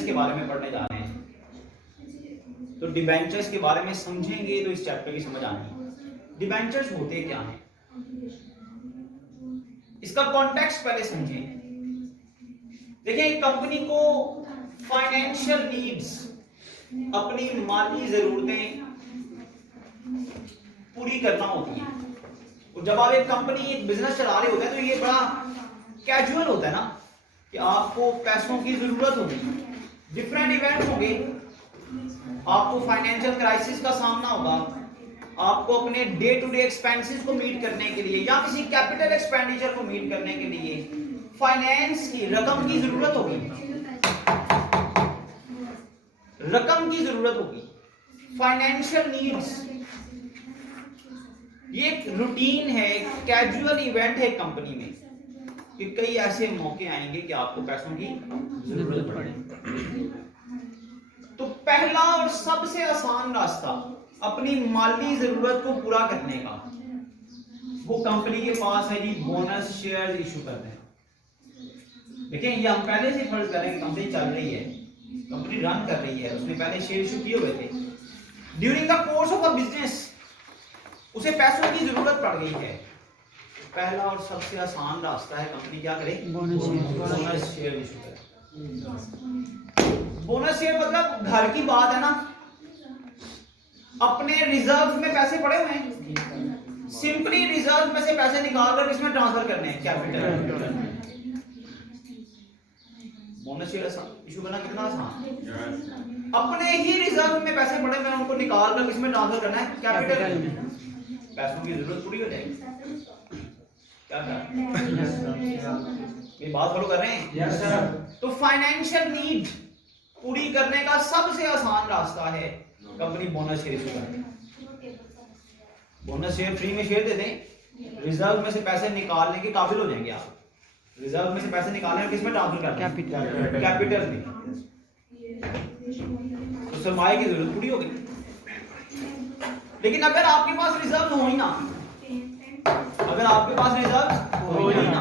के बारे में पढ़ने जा रहे हैं। तो डिबेंचर्स के बारे में समझेंगे तो इस चैप्टर की समझ आनी। डिबेंचर्स होते क्या हैं, इसका कॉन्टेक्स्ट पहले समझें। देखिए, एक कंपनी को फाइनेंशियल नीड्स, अपनी माली जरूरतें पूरी करना होती है। और जब आप एक कंपनी, एक बिजनेस चला रहे होते हैं तो ये बड़ा कैजुअल होता है ना कि आपको पैसों की जरूरत होगी, डिफरेंट इवेंट्स होंगे, आपको फाइनेंशियल क्राइसिस का सामना होगा, आपको अपने डे टू डे एक्सपेंसेस को मीट करने के लिए या किसी कैपिटल एक्सपेंडिचर को मीट करने के लिए फाइनेंस की रकम की जरूरत होगी, रकम की जरूरत होगी। फाइनेंशियल नीड्स ये एक रूटीन है, कैजुअल इवेंट है कंपनी में कि कई ऐसे मौके आएंगे कि आपको पैसों की जरूरत पड़े। तो पहला और सबसे आसान रास्ता अपनी माली जरूरत को पूरा करने का, वो कंपनी के पास है जी, बोनस शेयर इशू करना है। देखिए, ये हम पहले से फर्ज करें कि कंपनी चल रही है, कंपनी रन कर रही है, उसने पहले शेयर इशू किए हुए थे। During the course of a business उसे पैसों की जरूरत पड़ गई है। पहला और सबसे आसान रास्ता है कंपनी क्या करे, बोनस शेयर इशू करे। बोनस शेयर मतलब घर की बात है ना, अपने रिजर्व में पैसे पड़े हुए हैं, सिंपली रिजर्व में से पैसे निकाल कर किसमें ट्रांसफर करने हैं, कैपिटल। बोनस शेयर इशू करना कितना आसान, अपने ही रिजर्व में पैसे पड़े हुए हैं, उनको निकाल कर किसमें ट्रांसफर करना है, कैपिटल में। पैसों की जरूरत पूरी हो जाएगी। क्या ये बात फॉलो कर रहे हैं? Yes sir. तो फाइनेंशियल नीड पूरी करने का सबसे आसान रास्ता है कंपनी बोनस शेयर इशू करे। बोनस शेयर फ्री में शेयर दे दें, रिजर्व में से पैसे निकालने के काबिल हो जाएंगे आप। रिजर्व में से पैसे निकालने किस में ट्रांसफर करना है, कैपिटल में। तो सरमाए की जरूरत पूरी हो गई। लेकिन अगर आपके पास रिजर्व हो ही ना, अगर आपके पास रिजर्व हो ही ना,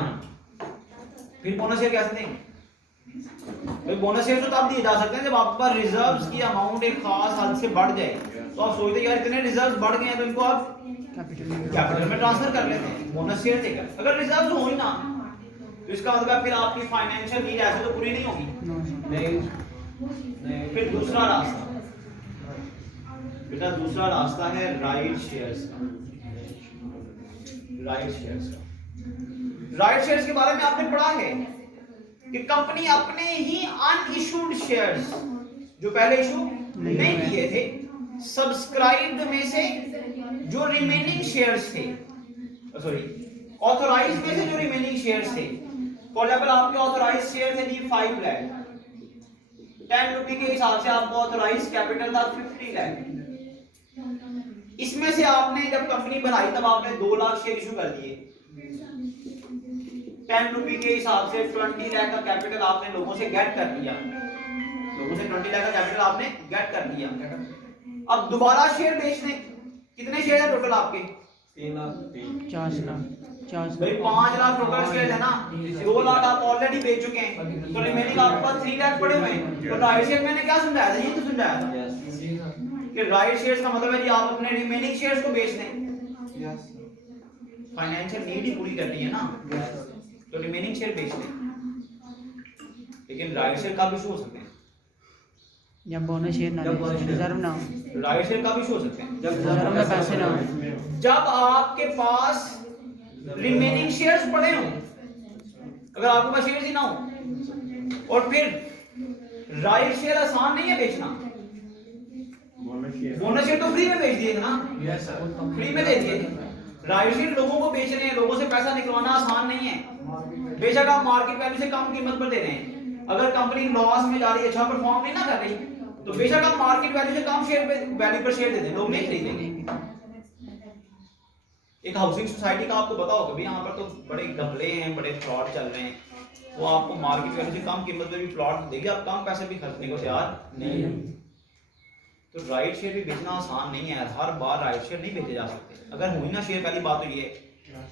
फिर बोनस शेयर कैसे देंगे? बोनस शेयर तो तब दिए जा सकते हैं जब आपके पास रिजर्व्स की अमाउंट एक खास हद से बढ़ जाए। तो आप सोचते यार इतने रिजर्व्स बढ़ गए हैं तो इनको आप कैपिटल में ट्रांसफर कर लेते हैं बोनस शेयर देकर। अगर रिजर्व्स हो ही ना तो इसका मतलब फिर आपकी फाइनेंशियल नीड ऐसे तो पूरी नहीं होगी। नहीं। फिर दूसरा रास्ता, बेटा दूसरा रास्ता है राइट शेयर्स का। राइट शेयर्स का, राइट शेयर्स के बारे में आपने पढ़ा है कि कंपनी अपने ही अनइशूड शेयर्स जो पहले इशू नहीं किए थे, सब्सक्राइब्ड में से जो रिमेनिंग शेयर्स थे, सॉरी ऑथराइज्ड में से जो रिमेनिंग शेयर्स थे, फॉर एग्जांपल आपके ऑथराइज्ड शेयर थे जी 5 लाख, 10 रुपए के हिसाब से आपको ऑथराइज्ड कैपिटल था 50 लाख। इसमें से आपने जब कंपनी बनाई तब आपने 2 लाख शेयर इशू कर दिए। 10 रुपए के हिसाब से 20 लाख का कैपिटल आपने लोगों से गेट कर लिया, लोगों से 20 लाख का कैपिटल आपने गेट कर लिया। अब दोबारा शेयर बेचने, कितने शेयर है टोटल आपके? 3 लाख 4 भाई 5 लाख टोटल शेयर है ना, 2 लाख आप ऑलरेडी बेच चुके हैं, तो रिमेनिंग आपके पास 3 लाख पड़े हुए हैं। तो राइट शेयर मैंने क्या समझाया था, ये तो समझाया था कि राइट शेयर्स का मतलब है कि आप अपने रिमेनिंग शेयर्स को बेच दें। फाइनेंशियल नीड ही पूरी करनी है ना, तो रिमेनिंग शेयर बेच दें। लेकिन राइट शेयर कब इशू हो सकते हैं? जब बोनस शेयर ना, रिजर्व ना हो। राइट शेयर कब इशू हो सकते हैं? जब रिजर्व में पैसे ना हो, जब आपके पास रिमेनिंग शेयर्स पड़े हों। अगर आपके पास शेयर्स ही ना हो, और फिर राइट शेयर आसान नहीं है बेचना। बोनस शेयर तो फ्री में बेच दिए ना, फ्री में दे दिए। राइट शेयर लोगों को बेचने हैं, लोगों से पैसा निकलवाना आसान नहीं है। बेशक आप मार्केट वैल्यू से कम कीमत पर दे रहे हैं, अगर कंपनी लॉस में जा रही है, अच्छा परफॉर्म नहीं ना कर रही, तो बेशक आप मार्केट वैल्यू से कम शेयर पे वैल्यू पर शेयर दे दें, लोग नहीं खरीदेंगे। एक हाउसिंग सोसाइटी का आपको पता होगा, यहाँ पर तो बड़े घपले हैं, बड़े फ्रॉड चल रहे हैं, वो आपको मार्केट वैल्यू से कम कीमत पे भी प्लॉट देगी, आप कम पैसे भी खर्चने को तैयार नहीं है। तो राइट शेयर भी बेचना आसान नहीं है, हर बार राइट शेयर नहीं बेचे जा सकते। अगर हुई ना शेयर, पहली बात तो ये है,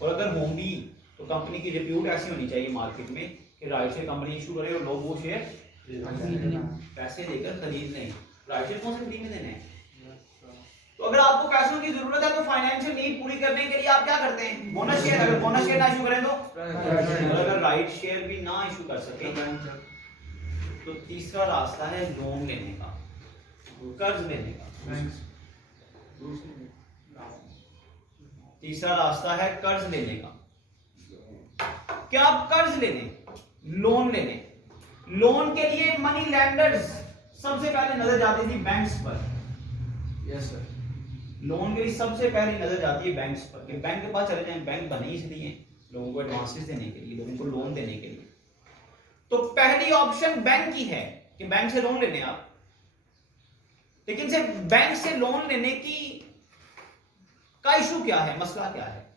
और अगर होंगी तो कंपनी की रिप्यूट ऐसी होनी चाहिए मार्केट में कि राइट शेयर कंपनी इशू करे और लोग वो शेयर पैसे देकर खरीद लें। राइट शेयर कौन से फ्री में देने हैं? तो अगर आपको पैसों की जरूरत है तो फाइनेंशियल नीड पूरी करने के लिए आप क्या करते हैं? Bonus share. अगर बोनस शेयर ना इशू करें तो अगर राइट शेयर भी ना इशू कर सके तो तीसरा रास्ता है लोन लेने का, कर्ज लेने का। तीसरा रास्ता है कर्ज लेने का। क्या आप कर्ज लेने, लोन लेने? लोन के लिए मनी लैंडर्स सबसे पहले नजर जाती थी बैंक्स पर। Yes sir. लोन के लिए सबसे पहले नजर जाती है बैंक्स पर कि बैंक के पास चले जाएं। बैंक बने इसलिए लोगों को एडवांसेस देने के लिए, लोगों को लोन देने के लिए। तो पहली ऑप्शन बैंक की है कि बैंक से लोन लेने आप। लेकिन से बैंक से लोन लेने की का इशू क्या है, मसला क्या है?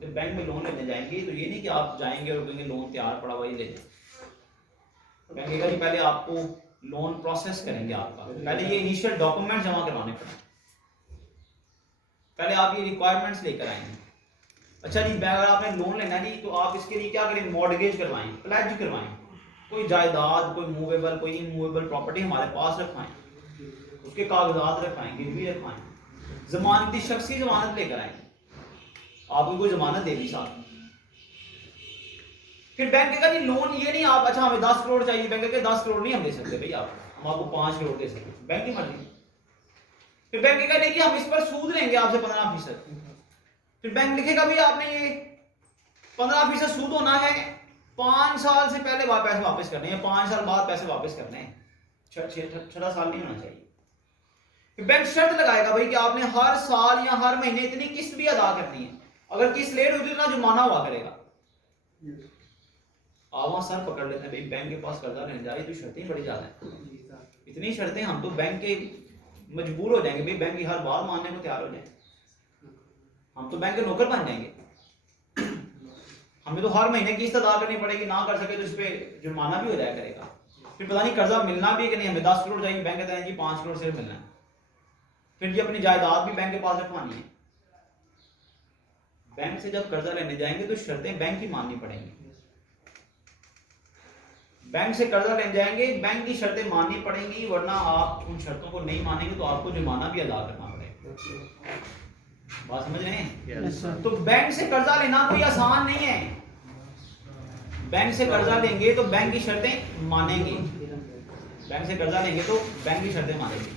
जब बैंक में लोन लेने जाएंगे तो ये नहीं कि आप जाएंगे और कहेंगे लोन तैयार पड़ा हुआ ही ले लें। बैंक कहेगा जी पहले आपको लोन प्रोसेस करेंगे आपका, पहले ये इनिशियल डॉक्यूमेंट जमा करवाने पड़ेंगे, पहले आप ये रिक्वायरमेंट्स लेकर आएंगे। अच्छा जी, अगर आपने लोन लेना है जी तो आप इसके लिए क्या करें? मॉर्गेज करवाएं, प्लेज करवाएं, कोई जायदाद, कोई मूवेबल, कोई इमूवेबल प्रॉपर्टी हमारे पास रखवाएं, उसके कागजात रखवाएं, गिरवी रखवाएं, जमानती शख्सी जमानत लेकर आएंगे, आपको कोई जमानत देगी साथ। फिर बैंक कहेगा जी लोन ये नहीं आप, अच्छा हमें 10 करोड़ चाहिए, बैंक कहेगा 10 करोड़ नहीं हम दे सकते भाई, हम आपको 5 करोड़ दे सकते, बैंक की मर्जी। फिर बैंक कहेगा नहीं कि हम इस पर सूद लेंगे आपसे 15%। फिर बैंक लिखेगा भाई आपने ये 15% सूद होना है, 5 साल से पहले पैसे वापस करने हैं, 5 साल बाद पैसे वापस करने हैं, 6 साल नहीं होना चाहिए। फिर बैंक शर्त लगाएगा भाई कि आपने हर साल या हर महीने इतनी किस्त भी अदा करनी है, अगर किस्त लेट हुई तो इतना जुर्माना हुआ करेगा। आप वहां सर पकड़ लेते हैं भाई, बैंक के पास कर्जा लेने जा रही तो शर्तें बड़ी ज्यादा हैं, इतनी शर्तें, हम तो बैंक के मजबूर हो जाएंगे भाई, बैंक की हर बात मानने को तैयार हो जाएंगे, हम तो बैंक के नौकर बन जाएंगे, हमें तो हर महीने किस्त अदा करनी पड़ेगी, ना कर सके तो इस पे जुर्माना भी हो जाया करेगा। फिर पता नहीं कर्जा मिलना भी है कि नहीं, हमें 10 करोड़ चाहिए, बैंक कहता है जी 5 करोड़ सिर्फ मिलना है। फिर जी अपनी जायदाद भी बैंक के पास रखवानी है। बैंक से जब कर्जा लेने जाएंगे तो शर्तें बैंक की माननी पड़ेंगी। बैंक से कर्जा लेने जाएंगे, बैंक की शर्तें माननी पड़ेंगी, वरना आप उन शर्तों को नहीं मानेंगे तो आपको जुर्माना भी अदा करना पड़ेगा। बात समझ रहे हैं? तो बैंक से कर्जा लेना कोई आसान नहीं है। बैंक से कर्जा लेंगे तो बैंक की शर्तें मानेंगे, बैंक से कर्जा लेंगे तो बैंक की शर्तें मानेंगे।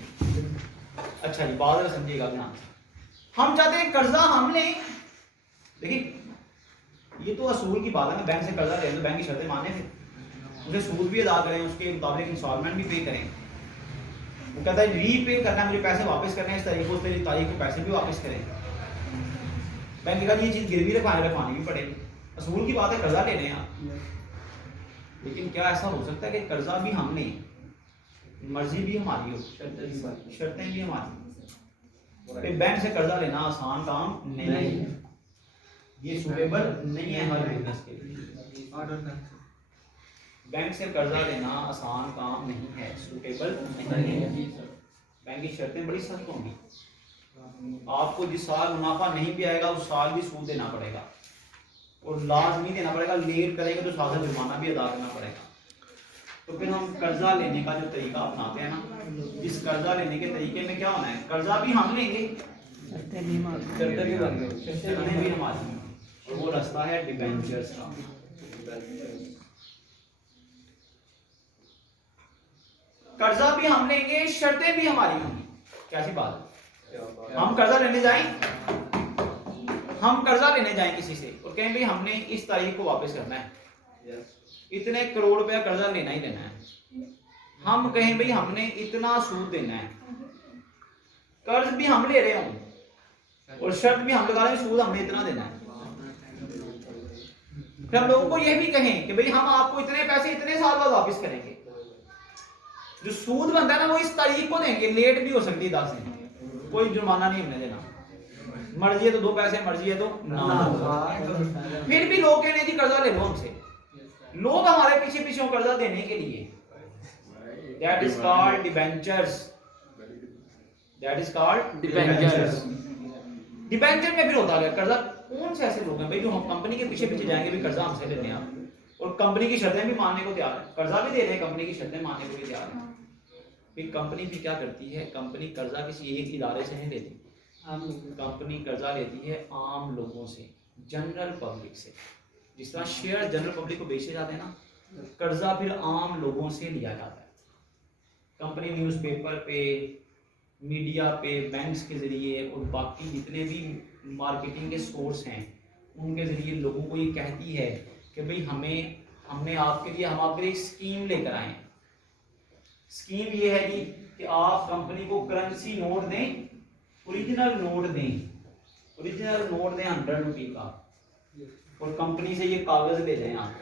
अच्छा जी, बात समझिएगा ध्यान से। हम चाहते हैं कर्जा हम लें, देखिए ये तो असूल की बात है ना, बैंक से कर्जा लें तो बैंक की शर्तें माने, फिर उसे सूद भी अदा करें, उसके मुताबिक इंस्टॉलमेंट भी पे करें। वो कहता है रीपे करना है, मुझे पैसे वापस करने हैं, इस तारीख को पैसे भी वापस करें। बैंक का ये चीज गिरवी रखवानी भी पड़ेगी, असूल की बात है, कर्जा ले लें आप। लेकिन क्या ऐसा हो सकता है कि कर्जा भी हम लें, मर्जी भी हमारी हो, शर्तें भी हमारी? बैंक से कर्जा लेना आसान काम नहीं है, ये सूटेबल नहीं है हर बिजनेस के लिए। बैंक से कर्जा लेना आसान काम नहीं है, सूटेबल नहीं है। बैंक की शर्तें बड़ी सख्त होंगी, आपको जिस साल मुनाफा नहीं भी आएगा उस साल भी सूद देना पड़ेगा, और लाजमी देना पड़ेगा, लेट करेंगे तो साथ जुर्माना भी अदा करना पड़ेगा। तो फिर हम कर्जा लेने का जो तरीका अपनाते हैं ना, इस कर्जा लेने के तरीके में क्या होना है? कर्जा भी हम लेंगे, शर्तें भी हमारी, और वो रास्ता है डिबेंचर्स का। कर्जा भी हम लेंगे, शर्तें भी हमारी होंगी। कैसी बात है? हम कर्जा लेने जाएं किसी से और कहें भाई हमने इस तारीख को वापस करना है, इतने करोड़ रुपया कर्जा लेना ही लेना है। हम कहें भाई हमने इतना सूद देना है, कर्ज भी हम ले रहे हों और शर्त भी हम लगा रहे हैं, सूद हमने इतना देना है। फिर हम लोगों को यह भी कहें कि भाई हम आपको इतने पैसे इतने साल बाद वापस करेंगे, जो सूद बनता है ना वो इस तारीख को देंगे, लेट भी हो सकती है 10 दिन, कोई जुर्माना नहीं हमने देना, मर्जी है तो 2 पैसे, मर्जी है तो ना। फिर भी लोग कहने जी कर्जा ले लो हमसे, लोग हमारे पीछे पीछे कर्जा देने के लिए। That is called debentures, that is called debentures. Debenture में फिर होता है कर्जा, कौन से ऐसे लोग हैं भाई जो हम कंपनी के पीछे पीछे जाएंगे भी कर्जा हमसे लेने आप, और कंपनी की शर्तें भी मानने को तैयार है, कर्जा भी दे रहे हैं, कंपनी की शर्तें मानने को भी तैयार है। फिर कंपनी भी क्या करती है, कंपनी कर्जा किसी एक इदारे से नहीं लेती, कंपनी कर्जा लेती है आम लोगों से, जनरल पब्लिक से। जिस तरह शेयर जनरल पब्लिक को बेचे जाते हैं ना, कर्जा फिर आम लोगों से लिया जाता है। कंपनी न्यूज़पेपर पे, मीडिया पे, बैंक्स के जरिए और बाकी जितने भी मार्केटिंग के सोर्स हैं उनके जरिए लोगों को ये कहती है कि भाई हमने आपके लिए हम आपके लिए एक स्कीम लेकर आए हैं। स्कीम ये है कि आप कंपनी को करेंसी नोट दें, ओरिजिनल नोट दें, ओरिजिनल नोट दें 100 रुपये का, और कंपनी से ये कागज ले जाएं, आप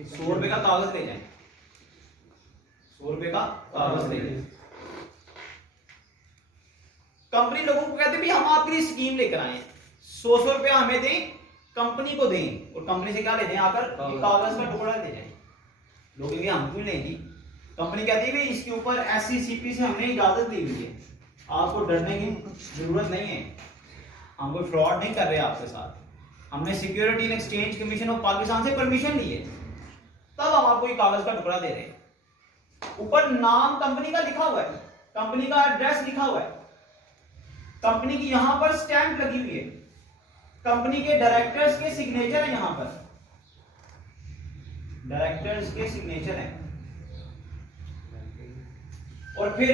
100 रुपये का कागज ले जाएं, 100 रुपये का कागज ले जाएं। कंपनी लोगों को कहते भी हम आपके लिए स्कीम लेकर आए हैं, 100 रुपया हमें दें, कंपनी को दें, और कंपनी से क्या ले जाएं, आकर कागज का टुकड़ा ले जाएं। लोग कहेंगे हम क्यों लेंगी, कंपनी कहती है इसके ऊपर SCCP से हमने इजाजत दी हुई है, आपको डरने की जरूरत नहीं है, हम कोई फ्रॉड नहीं कर रहे आपके साथ, हमने security and exchange commission of Pakistan से परमिशन ली है, तब हम आपको ये कागज का टुकड़ा दे रहे हैं। ऊपर नाम कंपनी का लिखा हुआ है, कंपनी का एड्रेस लिखा हुआ है, कंपनी की यहां पर स्टैंप लगी हुई है, कंपनी के डायरेक्टर्स के सिग्नेचर है, यहां पर डायरेक्टर्स के सिग्नेचर है। और फिर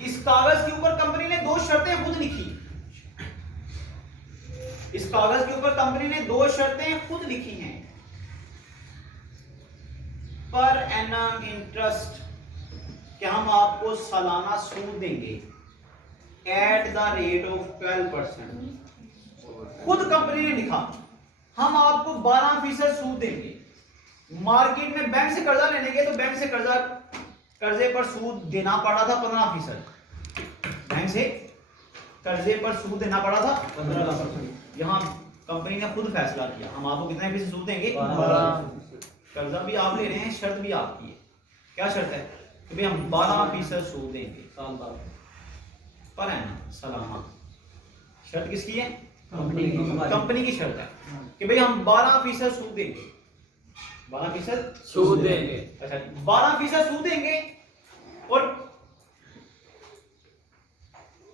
इस कागज के ऊपर कंपनी ने 2 शर्तें खुद लिखी, इस कागज के ऊपर कंपनी ने 2 शर्तें खुद लिखी हैं। पर एनम इंटरेस्ट, कि हम आपको सालाना सूद देंगे एट द रेट ऑफ 12%। खुद कंपनी ने लिखा हम आपको 12% सूद देंगे। मार्केट में बैंक से कर्जा लेने के तो बैंक से कर्जे पर सूद देना पड़ा था 15%, बैंक से कर्जे पर सूद देना पड़ा था 15%। यहाँ कंपनी ने खुद फैसला किया हम आपको कितने फीसद सूद देंगे, 12%। कर्जा भी आप ले रहे हैं, शर्त भी आपकी है। क्या शर्त है कि भाई हम 12% सूद देंगे साल बाद पर है ना सालाना। शर्त किसकी है, कंपनी की शर्त है कि भाई हम 12% सूद देंगे, 12% सूद देंगे। अच्छा 12% सूद देंगे और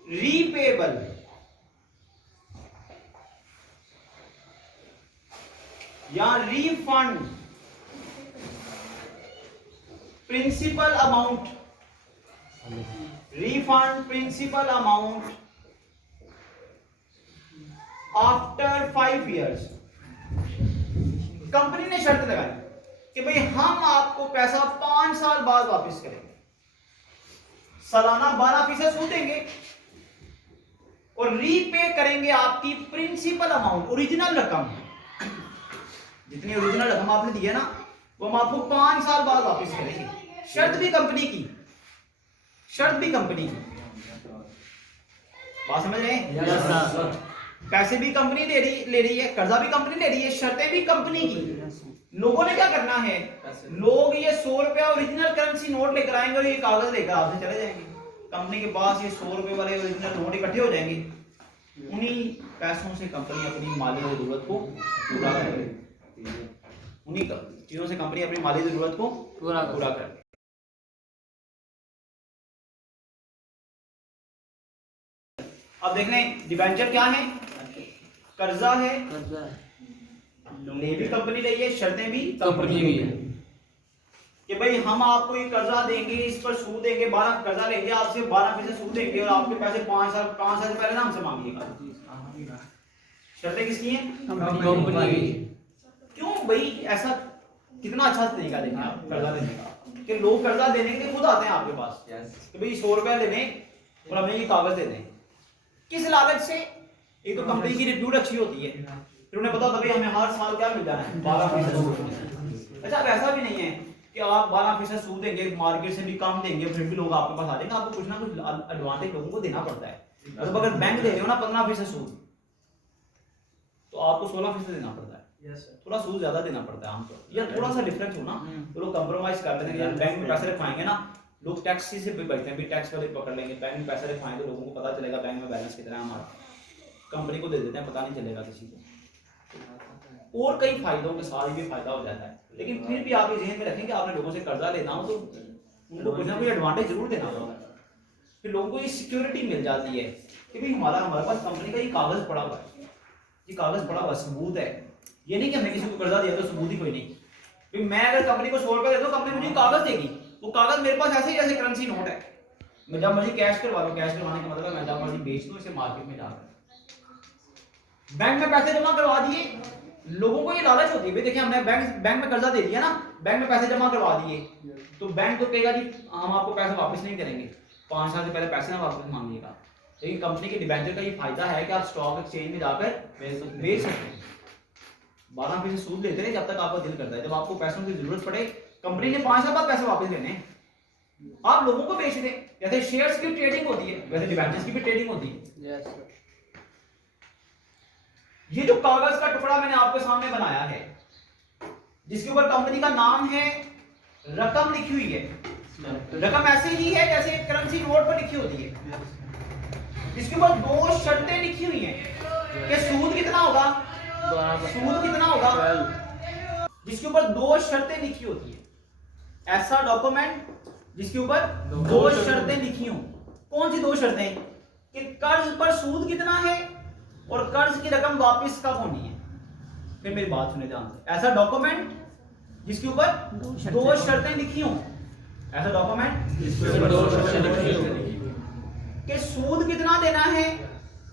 रीपेबल, या refund principal amount, refund principal amount after 5 years। Company ने शर्त लगाई कि भाई हम आपको पैसा 5 साल बाद वापस करेंगे, सालाना 12% सूद देंगे और रीपे करेंगे आपकी प्रिंसिपल अमाउंट, ओरिजिनल रकम, जितनी ओरिजिनल रकम आपने दी है ना वो हम आपको 5 साल बाद वापस करेंगे। शर्त भी कंपनी की, शर्त भी कंपनी की, बात समझ रहे हैं? Yes sir. पैसे भी कंपनी ले रही है, कर्जा भी कंपनी ले रही है, शर्तें भी कंपनी की। लोगों ने क्या करना है, लोग ये 100 रुपया ओरिजिनल करेंसी नोट लेकर आएंगे और ये कागज लेकर आपसे चले जाएंगे। कंपनी के पास ये 100 रुपए वाले ओरिजिनल नोट इकट्ठे हो जाएंगे, उन्हीं पैसों से कंपनी अपनी माली जरूरत को पूरा करेगी, उन्हीं चीजों से कंपनी अपनी माली जरूरत को पूरा करेगी। अब देख लें डिबेंचर क्या है, कर्जा है, ले भी कंपनी रही है, शर्तें भी कंपनी भी है कि भाई हम आपको ये कर्जा देंगे, इस पर सूद देंगे, 12 कर्जा लेंगे आपसे, 12% सूद देंगे और आपके पैसे 5 साल से पहले ना हमसे मांगिएगा। शर्तें किसकी हैं, कंपनी की। क्यों भाई, ऐसा कितना अच्छा तरीका देंगे आप कर्जा देने का कि लोग कर्जा देने के लिए खुद आते हैं आपके पास कि भाई 100 रुपया ले लें और हमें ये कागज दे दें। किस लालच से, एक तो कंपनी की रिप्यूट अच्छी होती है, फिर उन्हें पता होता है हमें हर साल क्या मिल जाना है, 12% सूद। अच्छा अब ऐसा भी नहीं है कि आप 12% सूद देंगे, मार्केट से भी कम देंगे, फिर भी लोग आपके पास आ जाएंगे। आपको कुछ ना कुछ एडवांटेज लोगों को देना पड़ता है। मतलब अगर बैंक दे रहे हो ना 15% सूद तो आपको 16% देना पड़ता है। थोड़ा सूद ज्यादा देना पड़ता है आमतौर, या थोड़ा सा डिफरेंस हो ना तो लोग कंप्रोमाइज कर लेते हैं। यार बैंक में पैसे रखवाएंगे ना, लोग टैक्स से भी बचते हैं, भी टैक्स वाले पकड़ लेंगे। बैंक में पैसे रखवाएंगे तो लोगों को पता चलेगा बैंक में बैलेंस कितना है हमारा, कंपनी को दे देते हैं, पता नहीं चलेगा किसी को। और कई फायदों के साथ भी फायदा हो जाता है, लेकिन फिर भी आप ये ज़हन में रखें कि आपने लोगों से कर्जा लेना हो तो उनको कुछ ना कुछ एडवांटेज जरूर देना होगा। फिर लोगों को ये सिक्योरिटी मिल जाती है कि भाई हमारे पास कंपनी का ये कागज पड़ा हुआ है, ये कागज पड़ा हुआ सबूत है। ये नहीं कि हमने किसी को कर्जा दिया तो सबूत ही कोई नहीं। फिर मैं अगर कंपनी को 100 रुपये देता हूँ, कंपनी मुझे कागज देगी, वो कागज मेरे पास ऐसे ही जैसे करेंसी नोट है। मैं जब मर्जी कैश करवा लूँ, कैश करवाने का मतलब है मैं जब मर्जी बेच दूँ इसे मार्केट में जाकर। बैंक में पैसे जमा करवा दिए, लोगों को ये लालच होती है, देखिए हमने बैंक में कर्जा दे दिया ना, बैंक में पैसे जमा करवा दिए, तो बैंक तो कहेगा जी हम आपको पैसे वापस नहीं करेंगे, 5 साल से पहले पैसे ना वापस मांगिएगा। लेकिन कंपनी के डिबेंचर का ये फायदा है कि आप स्टॉक एक्सचेंज में जाकर बेच सकते हैं। 12% सूद लेते हैं जब तक आपका दिल करता है। जब आपको पैसों की जरूरत पड़े, कंपनी ने 5 साल बाद पैसे वापस देने हैं, आप लोगों को बेच दें। जैसे शेयर्स की ट्रेडिंग होती है वैसे डिबेंचर्स की भी ट्रेडिंग होती है। ये जो कागज का टुकड़ा मैंने आपके सामने बनाया है, जिसके ऊपर कंपनी का नाम है, रकम लिखी हुई है, रकम ऐसे ही है जैसे करेंसी नोट पर लिखी होती है, जिसके ऊपर 2 शर्तें लिखी हुई हैं कि सूद कितना होगा, सूद कितना होगा, जिसके ऊपर 2 शर्तें लिखी होती है। ऐसा डॉक्यूमेंट जिसके ऊपर 2 शर्तें लिखी हो। कौन सी 2 शर्तें? कि कर्ज पर सूद कितना है और कर्ज की रकम वापस कब होनी है। फिर मेरी बात सुने ध्यान से। ऐसा डॉक्यूमेंट जिसके ऊपर 2 शर्तें लिखी हो, ऐसा डॉक्यूमेंट कि सूद कितना देना है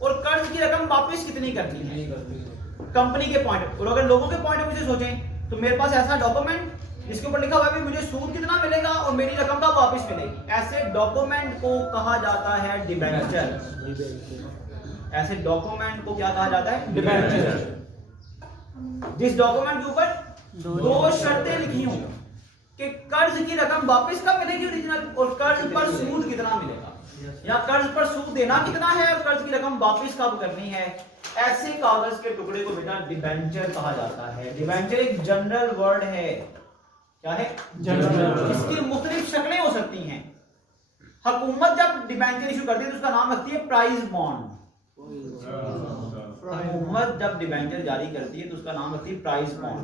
और कर्ज की रकम वापस कितनी करनी है कंपनी के पॉइंट। और अगर लोगों के पॉइंट ऑफ व्यू से सोचें तो मेरे पास ऐसा डॉक्यूमेंट जिसके ऊपर लिखा हुआ है मुझे सूद कितना मिलेगा और मेरी रकम कब वापस मिलेगी, ऐसे डॉक्यूमेंट को कहा जाता है डिबेंचर। ऐसे डॉक्यूमेंट को क्या कहा जाता है? डिबेंचर। जिस डॉक्यूमेंट के ऊपर 2 शर्तें लिखी हों कि कर्ज की रकम वापस कब मिलेगी ओरिजिनल, और कर्ज पर सूद कितना मिलेगा, या कर्ज पर सूद देना कितना है और कर्ज की रकम वापस कब करनी है, ऐसे कागज के टुकड़े को बेटा डिबेंचर कहा जाता है। डिबेंचर एक जनरल वर्ड है। क्या है? जनरल। इसकी मुख्तलिफ शक्लें हो सकती हैं। हुकूमत जब डिबेंचर इशू करती है तो उसका नाम रखती है प्राइज बॉन्ड। हुकूमत जब डिबेंचर जारी करती है तो उसका नाम रखती है प्राइज बॉन्ड।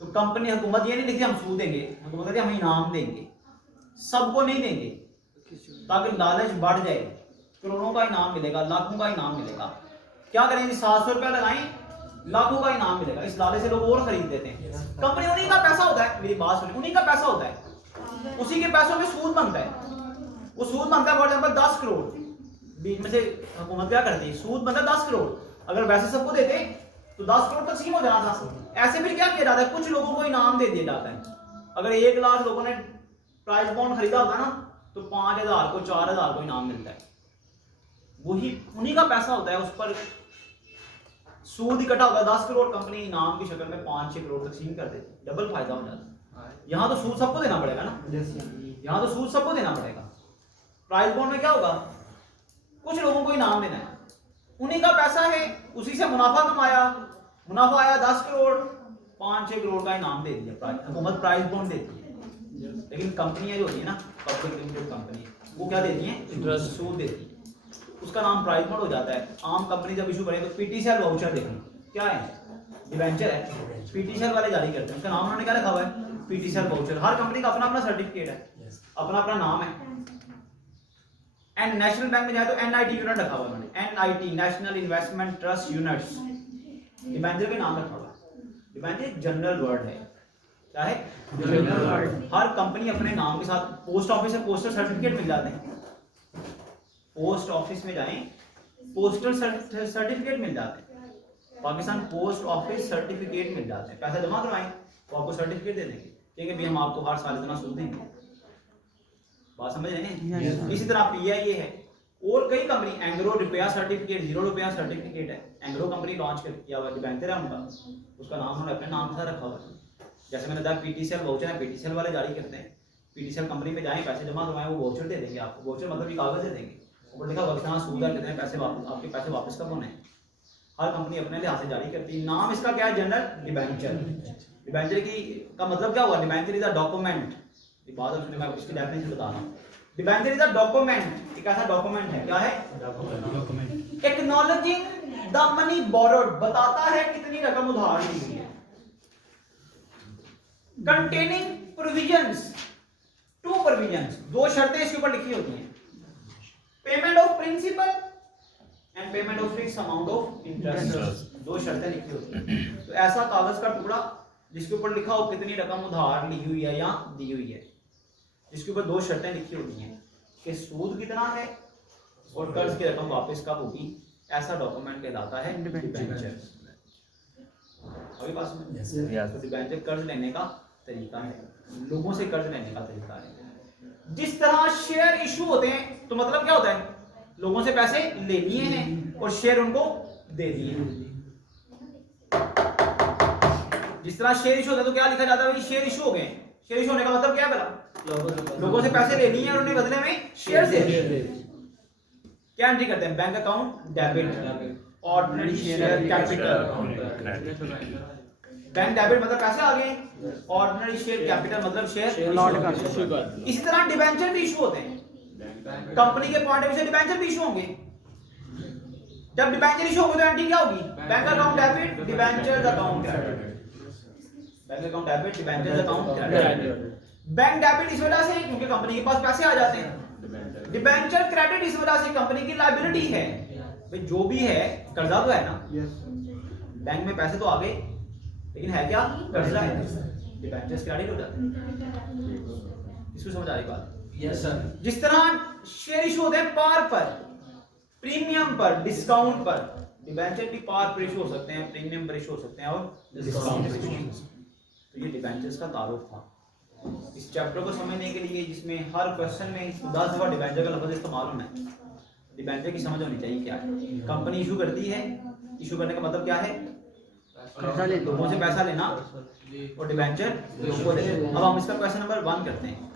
तो कंपनी, हुकूमत ये नहीं लिखती हम सूद देंगे, हुकूमत कहती है हम इनाम देंगे, सबको नहीं देंगे ताकि लालच बढ़ जाए, करोड़ों का इनाम मिलेगा, लाखों का इनाम मिलेगा। क्या करेंगे? 700 रुपया लगाएं, लाखों का इनाम मिलेगा। इस लालच से लोग और खरीद देते हैं। कंपनी उन्हीं का पैसा होता है, मेरी बात सुनिए, उन्हीं का पैसा होता है, उसी के पैसों में सूद बनता है। वो सूद बनता है फॉर एग्जाम्पल 10 करोड़, बीच में से हुकूमत क्या करती है, सूद बनता है 10 करोड़। अगर वैसे सबको देते तो 10 करोड़ तकसीम हो जाना था। ऐसे फिर क्या किया जाता है, कुछ लोगों को इनाम दे दिया जाता है। अगर 1 लाख लोगों ने प्राइज बॉन्ड खरीदा होगा ना तो 5000 को 4000 को इनाम मिलता है। वही उन्हीं का पैसा होता है, उस पर सूद इकट्ठा होता है। 10 करोड़ कंपनी इनाम की शक्ल में 5-6 करोड़ तकसीम कर देती है, डबल फायदा हो जाता है। यहाँ तो सूद सबको देना पड़ेगा ना, यहाँ तो सूद सबको देना पड़ेगा। प्राइज बॉन्ड में क्या होगा, कुछ लोगों को इनाम देना है, उन्हीं का पैसा है, उसी से मुनाफा कमाया, मुनाफा आया 10 करोड़, 5-6 करोड़ का इनाम दे दिया, हुकूमत प्राइज बॉन्ड देती है। लेकिन कंपनियां जो होती है ना, पब्लिक लिमिटेड कंपनी, वो क्या देती हैं? सूद देती है, उसका नाम प्राइज बॉन्ड हो जाता है। आम कंपनी जब इशू करें तो पीटीसीएल वाउचर देखें, क्या है? डिबेंचर है, पीटीसीएल वाले जारी करते हैं। उसका नाम उन्होंने क्या लिखा हुआ है? PTCL voucher. हर कंपनी का अपना अपना सर्टिफिकेट है, अपना अपना नाम है। एंड नेशनल बैंक में जाए तो एनआईटी यूनिट रखा हुआ है उन्होंने, NIT, national investment trust units, debenture का नाम रखा हुआ है। डिबेंचर एक जनरल वर्ड है। क्या है? General word. हर कंपनी अपने नाम के साथ, पोस्ट ऑफिस से पोस्टल सर्टिफिकेट मिल जाते हैं, पोस्ट ऑफिस में जाएं पोस्टल सर्टिफिकेट मिल जाते हैं, पाकिस्तान पोस्ट ऑफिस सर्टिफिकेट मिल जाते हैं। पैसा जमा करवाएं तो आपको सर्टिफिकेट दे देंगे, ठीक है भाई हम आपको हर साल इतना सूद देंगे। बात समझ रहे हैं? इसी तरह पीआईए है और कई कंपनी, एंग्रो रुपया सर्टिफिकेट, 0 रुपया सर्टिफिकेट है। एंग्रो कंपनी लॉन्च किया हुआ डिबेंचर है उनका, उसका नाम उन्होंने अपने नाम से रखा हुआ है। जैसे मैंने बताया पीटीसीएल वाउचर है, पीटीसीएल वाले जारी करते हैं। पीटीसीएल कंपनी में जाएं, पैसे जमा करवाएं, वो वाउचर दे देंगे आपको। वाउचर मतलब ये कागज दे देंगे, ऊपर लिखा पाकिस्तान सूद है, कितने पैसे वापस, आपके पैसे वापस कब होने हैं। हर कंपनी अपने लिहाज से जारी करती है। नाम इसका क्या है? General debenture. डिबेंचर की का मतलब क्या हुआ? Debenture is a document. ये बात सुनने मैं इसकी डेफिनेशन बता रहा हूँ। डिबेंचर इज अ डॉक्यूमेंट, एक ऐसा डॉक्यूमेंट है। क्या है? Document. Acknowledging the money borrowed, बताता है कितनी रकम उधार ली हुई है। कंटेनिंग प्रोविजंस, टू प्रोविजंस, दो शर्तें इसके ऊपर लिखी होती हैं, payment of principal and payment of fix amount of interest, दो शर्तें लिखी होती हैं। तो ऐसा कागज का टुकड़ा जिसके ऊपर लिखा हो कितनी रकम उधार ली हुई है या दी हुई है, जिसके ऊपर दो शर्तें लिखी होती हैं कि सूद कितना है और कर्ज की रकम वापस कब होगी, ऐसा डॉक्यूमेंट कहलाता है डिबेंचर। अभी पास में तो डिबेंचर कर्ज लेने का तरीका है, लोगों से कर्ज लेने का तरीका है। जिस तरह शेयर इशू होते हैं तो मतलब क्या होता है, लोगों से पैसे ले लिए हैं और शेयर उनको दे दिए हैं। जिस तरह शेयर इशू होता है तो क्या लिखा जाता है, भाई शेयर इशू हो गए। शेयर इशू होने का मतलब क्या है भला, लोगों से पैसे ले लिए हैं और उन्हें बदले में शेयर दे दिए। क्या एंट्री करते हैं, bank account debit, ordinary share capital. Bank debit मतलब पैसे आ गए, ऑर्डिनरी शेयर कैपिटल मतलब शेयर लॉट कर। इसी तरह डिबेंचर भी इशू होते हैं, कंपनी के पॉइंट ऑफ व्यू से डिबेंचर भी इशू होंगे। जब डिबेंचर इशू होगा तो एंट्री क्या होगी, bank account debit, debenture account credit. Bank account debit, debenture account credit. Bank debit इस वजह से क्योंकि कंपनी के पास पैसे आ जाते हैं, डिबेंचर क्रेडिट इस वजह से कंपनी की लायबिलिटी है, भाई जो भी है कर्जा तो है ना, बैंक में पैसे तो आ गए लेकिन है क्या, कर्जा है, डिबेंचर्स क्रेडिट हो जाते हैं। इसको समझ आ रही बात? Yes sir. जिस तरह शेयर इशू होते हैं पार पर, प्रीमियम पर, डिस्काउंट पर, डिबेंचर भी पार पर इशू हो सकते हैं, प्रीमियम पर इशू हो सकते हैं और डिस्काउंट पर इशू हो सकते हैं। तो ये डिबेंचर्स का तारुफ था। इस चैप्टर को समझने के लिए जिसमें हर क्वेश्चन में 10 दफा डिबेंचर का लफ्ज इस्तेमाल होना है, डिबेंचर की समझ होनी चाहिए क्या है। कंपनी इशू करती है, इशू करने का मतलब क्या है, लोगों से पैसा लेना और डिबेंचर लोगों को देना। अब हम इसका क्वेश्चन नंबर 1 करते हैं।